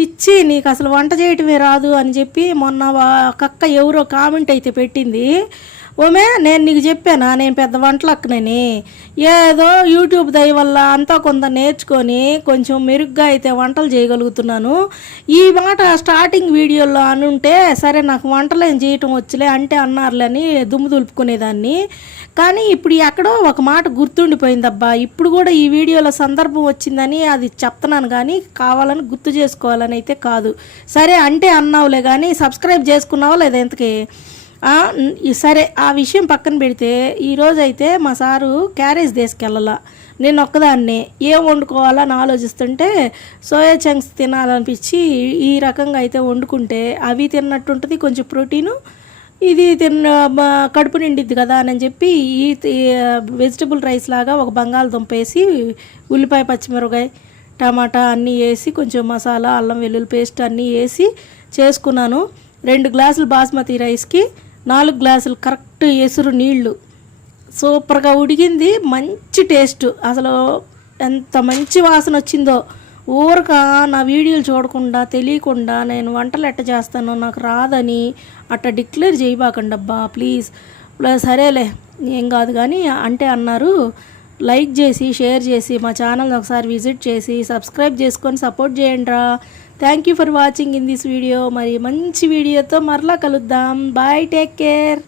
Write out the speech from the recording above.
చిచ్చి నీకు అసలు వంట చేయటమే రాదు అని చెప్పి మొన్న ఒక అక్క ఎవరో కామెంట్ అయితే పెట్టింది. ఓమే నేను నీకు చెప్పానా నేను పెద్ద వంటలక్కనని, ఏదో యూట్యూబ్ దయ వల్ల అంతా కొంత నేర్చుకొని కొంచెం మెరుగ్గా అయితే వంటలు చేయగలుగుతున్నాను. ఈ మాట స్టార్టింగ్ వీడియోలో అనుంటే సరే నాకు వంటలు ఏం చేయటం వచ్చలే అంటే అన్నారులని దుమ్ము దులుపుకునేదాన్ని. కానీ ఇప్పుడు ఎక్కడో ఒక మాట గుర్తుండిపోయిందబ్బా. ఇప్పుడు కూడా ఈ వీడియోలో సందర్భం వచ్చిందని అది చెప్తున్నాను, కానీ కావాలని గుర్తు చేసుకోవాలని అయితే కాదు. సరే అంటే అన్నావులే, కానీ సబ్స్క్రైబ్ చేసుకున్నావా లేదా ఇంతకీ? సరే ఆ విషయం పక్కన పెడితే ఈరోజైతే మా సారు క్యారేజ్ తీసుకెళ్ళాల. నేను ఒక్కదాన్నే ఏం వండుకోవాలని ఆలోచిస్తుంటే సోయా చంక్స్ తినాలనిపించి ఈ రకంగా అయితే వండుకుంటే అవి తిన్నట్టుంటుంది, కొంచెం ప్రోటీను, ఇది కడుపు నిండిద్ది కదా అని చెప్పి ఈ వెజిటబుల్ రైస్ లాగా ఒక బంగాళదుంప వేసి ఉల్లిపాయ పచ్చిమిరపకాయ టమాటా అన్నీ వేసి కొంచెం మసాలా అల్లం వెల్లుల్లి పేస్ట్ అన్నీ వేసి చేసుకున్నాను. 2 గ్లాసులు బాస్మతి రైస్కి 4 గ్లాసులు కరెక్ట్ ఎసురు నీళ్లు. సూపర్గా ఉడికింది, మంచి టేస్ట్, అసలు ఎంత మంచి వాసన వచ్చిందో. ఊరక నా వీడియోలు చూడకుండా తెలియకుండా నేను వంటలు ఎట్ట చేస్తానో నాకు రాదని అట్ట డిక్లేర్ చేయబాకండి అబ్బా ప్లీజ్. సరేలే ఏం కాదు కానీ అంటే అన్నారు. లైక్ చేసి షేర్ చేసి మా ఛానల్ని ఒకసారి విజిట్ చేసి సబ్స్క్రైబ్ చేసుకొని సపోర్ట్ చేయండి రా. Thank you for watching in this video. మరి మంచి వీడియోతో మరలా కలుద్దాం. Bye, take care.